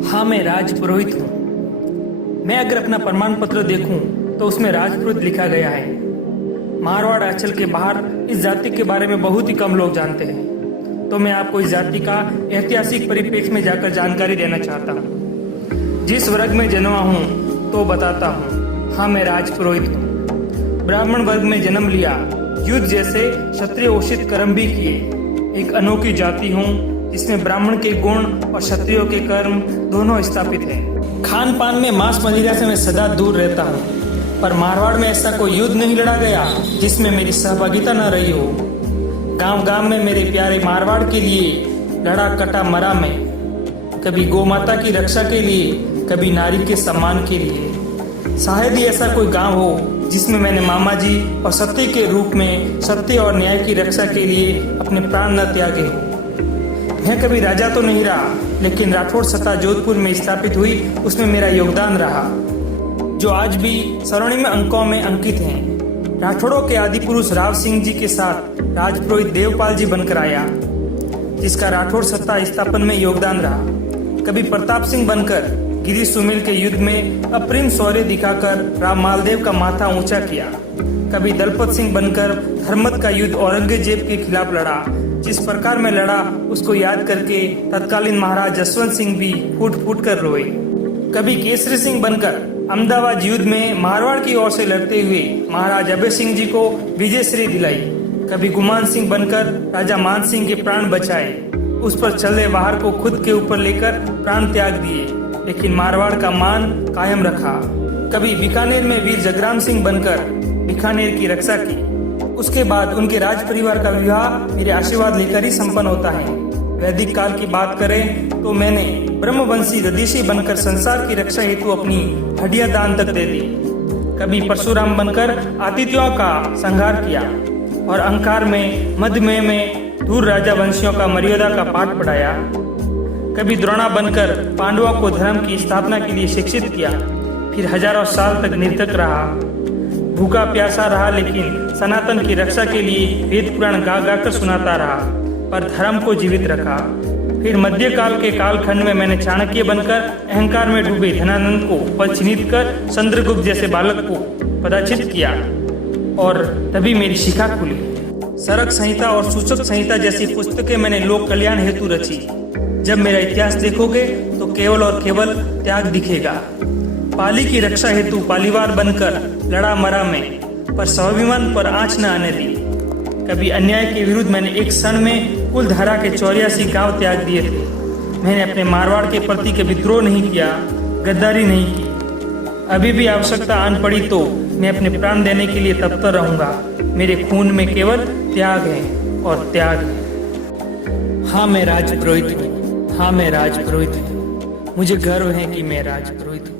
हाँ, मैं राजपुरोहित हूँ। मैं अगर अपना प्रमाण पत्र देखूं तो उसमें राजपुरोहित लिखा गया है। मारवाड़ अंचल के बाहर इस जाति के बारे में बहुत ही कम लोग जानते हैं, तो मैं आपको इस जाति का ऐतिहासिक परिप्रेक्ष्य में जाकर जानकारी देना चाहता हूँ। जिस वर्ग में जन्मा हूँ तो बताता हूँ। हाँ, मैं राजपुरोहित हूँ। ब्राह्मण वर्ग में जन्म लिया, युद्ध जैसे क्षत्रिय उचित कर्म भी किए। एक अनोखी जाति हूँ जिसमें ब्राह्मण के गुण और क्षत्रियों के कर्म दोनों स्थापित हैं। खान पान में मांस मदिरा से मैं सदा दूर रहता हूँ, पर मारवाड़ में ऐसा कोई युद्ध नहीं लड़ा गया जिसमें मेरी सहभागिता न रही हो। गांव गांव में मेरे प्यारे मारवाड़ के लिए लड़ा कटा मरा मैं, कभी गौ माता की रक्षा के लिए, कभी नारी के सम्मान के लिए। शायद ही ऐसा कोई गांव हो जिसमें मैंने मामा जी और सत्य के रूप में सत्य और न्याय की रक्षा के लिए अपने प्राण न त्यागे हो। मैं कभी राजा तो नहीं रहा, लेकिन राठौड़ सत्ता जोधपुर में स्थापित हुई उसमें मेरा योगदान रहा, जो आज भी स्वर्णिम अंकों में अंकित हैं। राठौड़ों के आदि पुरुष राव सिंह जी के साथ राजपुरोहित देवपाल जी बनकर आया, जिसका राठौड़ सत्ता स्थापन में योगदान रहा। कभी प्रताप सिंह बनकर गिरी सुमेल के युद्ध में अप्रिम शौर्य दिखाकर राम मालदेव का माथा ऊंचा किया। कभी दलपत सिंह बनकर धर्मत का युद्ध औरंगजेब के खिलाफ लड़ा। जिस प्रकार में लड़ा उसको याद करके तत्कालीन महाराज जसवंत सिंह भी फूट फूट कर रोए। कभी केसरी सिंह बनकर अहमदाबाद युद्ध में मारवाड़ की ओर से लड़ते हुए महाराज अभय सिंह जी को विजयश्री दिलाई। कभी गुमान सिंह बनकर राजा मान सिंह के प्राण बचाए, उस पर चले वाहर को खुद के ऊपर लेकर प्राण त्याग दिए, लेकिन मारवाड़ का मान कायम रखा। कभी बीकानेर में वीर जगराम सिंह बनकर बीकानेर की रक्षा की। उसके बाद उनके राज परिवार का विवाह मेरे आशीर्वाद लेकर ही संपन्न होता है। वैदिक काल की बात करें तो मैंने ब्रह्मवंशी रदीशी बनकर संसार की रक्षा हेतु अपनी हड्डियां दान तक दे दी। कभी परशुराम बनकर आतिथ्यों का संहार किया और अहंकार में मध्यमय में दूर राजा वंशियों का मर्यादा का पाठ पढ़ाया। कभी द्रोणा बनकर पांडवों को धर्म की स्थापना के लिए शिक्षित किया, फिर हजारों साल तक निर्धक रहा, भूखा प्यासा रहा, लेकिन सनातन की रक्षा के लिए वेद पुराण गा गा कर सुनाता रहा, पर धर्म को जीवित रखा। फिर मध्यकाल के कालखंड में मैंने चाणक्य बनकर अहंकार में डूबे धनानंद को पल चिन्हित कर चंद्रगुप्त जैसे बालक को पदाचित किया, और तभी मेरी शिखा खुली। सरक संहिता और सूचक संहिता जैसी पुस्तकें मैंने लोक कल्याण हेतु रची। जब मेरा इतिहास देखोगे तो केवल और केवल त्याग दिखेगा। पाली की रक्षा हेतु पालीवार बनकर लड़ा मरा मैं, पर स्वाभिमान पर आंच न आने दी। कभी अन्याय के विरुद्ध मैंने एक क्षण में कुल धारा के 84 गांव त्याग दिए थे। मैंने अपने मारवाड़ के प्रति कभी द्रोह नहीं किया, गद्दारी नहीं की। अभी भी आवश्यकता आन पड़ी तो मैं अपने प्राण देने के लिए तत्पर रहूंगा। मेरे खून में केवल त्याग है और त्याग है। हाँ, मैं राजपुरोहित हूँ। हाँ, मैं राजपुरोहित हूँ। मुझे गर्व है कि मैं राजपुरोहित हूँ।